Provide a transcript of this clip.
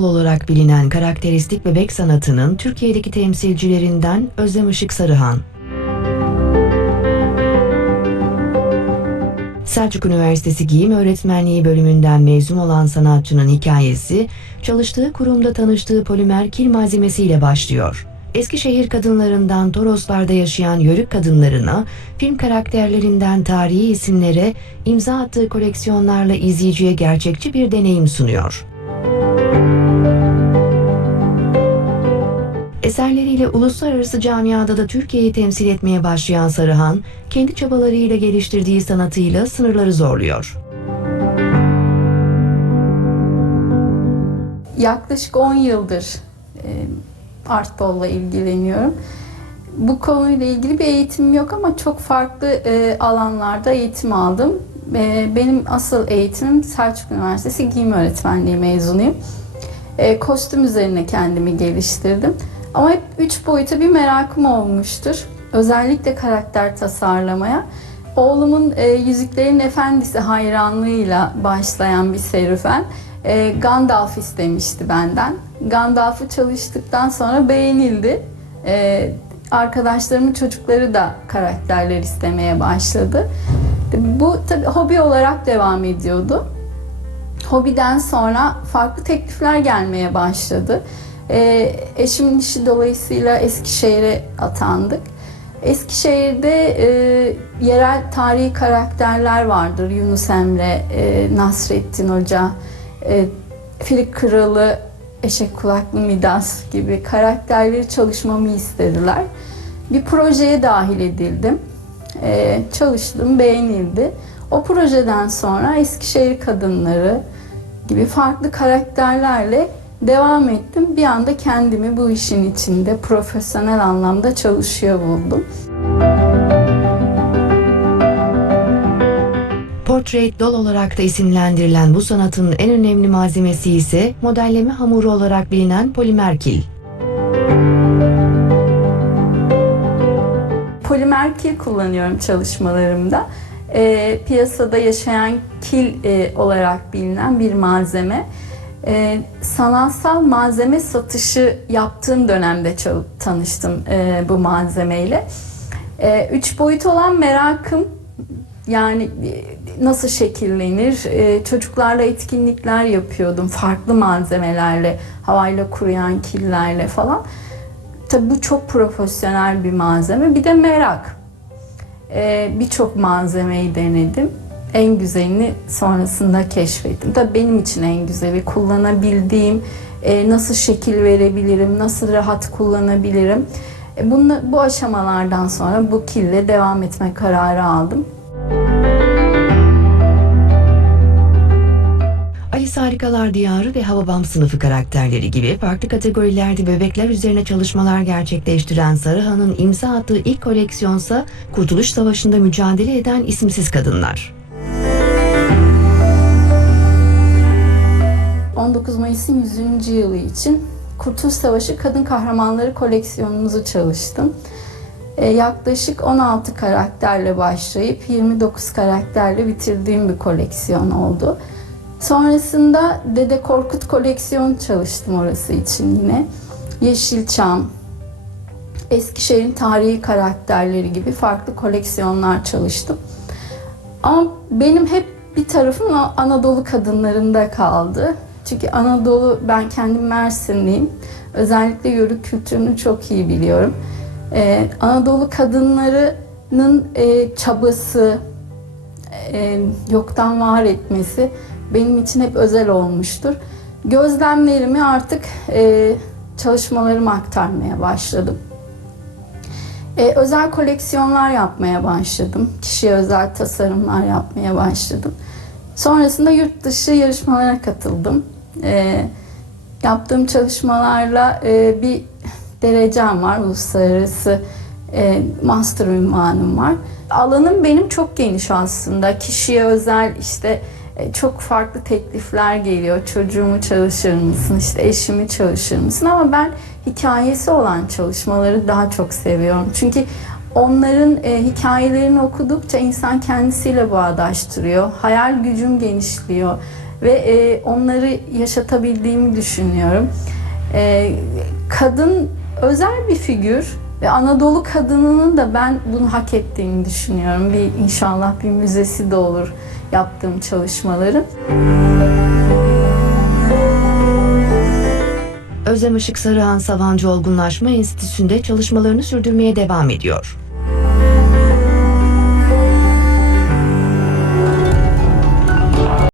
Doll olarak bilinen karakteristik bebek sanatının Türkiye'deki temsilcilerinden Özlem Işık Sarıhan. Selçuk Üniversitesi Giyim Öğretmenliği bölümünden mezun olan sanatçının hikayesi, çalıştığı kurumda tanıştığı polimer kil malzemesiyle başlıyor. Eskişehir kadınlarından Toroslar'da yaşayan yörük kadınlarına, film karakterlerinden tarihi isimlere, imza attığı koleksiyonlarla izleyiciye gerçekçi bir deneyim sunuyor. Eserleriyle uluslararası camiada da Türkiye'yi temsil etmeye başlayan Sarıhan, kendi çabalarıyla geliştirdiği sanatıyla sınırları zorluyor. Yaklaşık 10 yıldır e, Art Doll'la ilgileniyorum. Bu konuyla ilgili bir eğitimim yok ama çok farklı e, alanlarda eğitim aldım. E, benim asıl eğitimim Selçuk Üniversitesi Giyim Öğretmenliği mezunuyum. Kostüm üzerine kendimi geliştirdim. Ama hep üç boyuta bir merakım olmuştur. Özellikle karakter tasarlamaya. Oğlumun e, Yüzüklerin Efendisi hayranlığıyla başlayan bir serüven. E, Gandalf istemişti benden. Gandalf'ı çalıştıktan sonra beğenildi. E, arkadaşlarımın çocukları da karakterler istemeye başladı. Bu tabii hobi olarak devam ediyordu. Hobiden sonra farklı teklifler gelmeye başladı. E, eşimin işi dolayısıyla Eskişehir'e atandık. Eskişehir'de e, yerel tarihi karakterler vardır. Yunus Emre, e, Nasrettin Hoca, e, Filik Kralı, Eşek Kulaklı Midas gibi karakterleri çalışmamı istediler. Bir projeye dahil edildim. E, çalıştım, beğenildi. O projeden sonra Eskişehir Kadınları gibi farklı karakterlerle devam ettim. Bir anda kendimi bu işin içinde profesyonel anlamda çalışıyor buldum. Portrait doll olarak da isimlendirilen bu sanatın en önemli malzemesi ise modelleme hamuru olarak bilinen polimer kil. Polimer kil kullanıyorum çalışmalarımda. E, piyasada yaşayan kil e, olarak bilinen bir malzeme. E, sanatsal malzeme satışı yaptığım dönemde tanıştım e, bu malzemeyle. E, üç boyut olan merakım yani e, nasıl şekillenir? E, çocuklarla etkinlikler yapıyordum farklı malzemelerle, havayla kuruyan killerle falan. Tabii bu çok profesyonel bir malzeme. Bir de merak. Ee, Birçok malzemeyi denedim. En güzelini sonrasında keşfettim. Tabii benim için en güzeli kullanabildiğim, e, nasıl şekil verebilirim, nasıl rahat kullanabilirim. E, Bunu, bu aşamalardan sonra bu kille devam etme kararı aldım. Alice Harikalar Diyarı ve Hababam sınıfı karakterleri gibi farklı kategorilerde bebekler üzerine çalışmalar gerçekleştiren Sarıhan'ın imza attığı ilk koleksiyonsa Kurtuluş Savaşı'nda mücadele eden isimsiz kadınlar. 19 Mayıs'ın 100. yılı için Kurtuluş Savaşı Kadın Kahramanları koleksiyonumuzu çalıştım. E, yaklaşık 16 karakterle başlayıp 29 karakterle bitirdiğim bir koleksiyon oldu. Sonrasında Dede Korkut koleksiyon çalıştım orası için yine. Yeşilçam, Eskişehir'in tarihi karakterleri gibi farklı koleksiyonlar çalıştım. Ama benim hep bir tarafım Anadolu kadınlarında kaldı. Çünkü Anadolu, ben kendim Mersinliyim. Özellikle yörük kültürünü çok iyi biliyorum. Ee, Anadolu kadınlarının e, çabası, e, yoktan var etmesi benim için hep özel olmuştur. Gözlemlerimi artık e, çalışmalarıma aktarmaya başladım. E, özel koleksiyonlar yapmaya başladım. Kişiye özel tasarımlar yapmaya başladım. Sonrasında yurt dışı yarışmalara katıldım. E, yaptığım çalışmalarla e, bir derecem var, uluslararası e, master ünvanım var. Alanım benim çok geniş aslında. Kişiye özel işte e, çok farklı teklifler geliyor. Çocuğumu çalışır mısın, işte eşimi çalışır mısın? Ama ben hikayesi olan çalışmaları daha çok seviyorum. Çünkü onların e, hikayelerini okudukça insan kendisiyle bağdaştırıyor. Hayal gücüm genişliyor. Ve e, onları yaşatabildiğimi düşünüyorum. E, kadın özel bir figür ve Anadolu kadınının da ben bunu hak ettiğini düşünüyorum. Bir inşallah bir müzesi de olur yaptığım çalışmaların. Özlem Işık Sarıhan Savancı Olgunlaşma Enstitüsü'nde çalışmalarını sürdürmeye devam ediyor.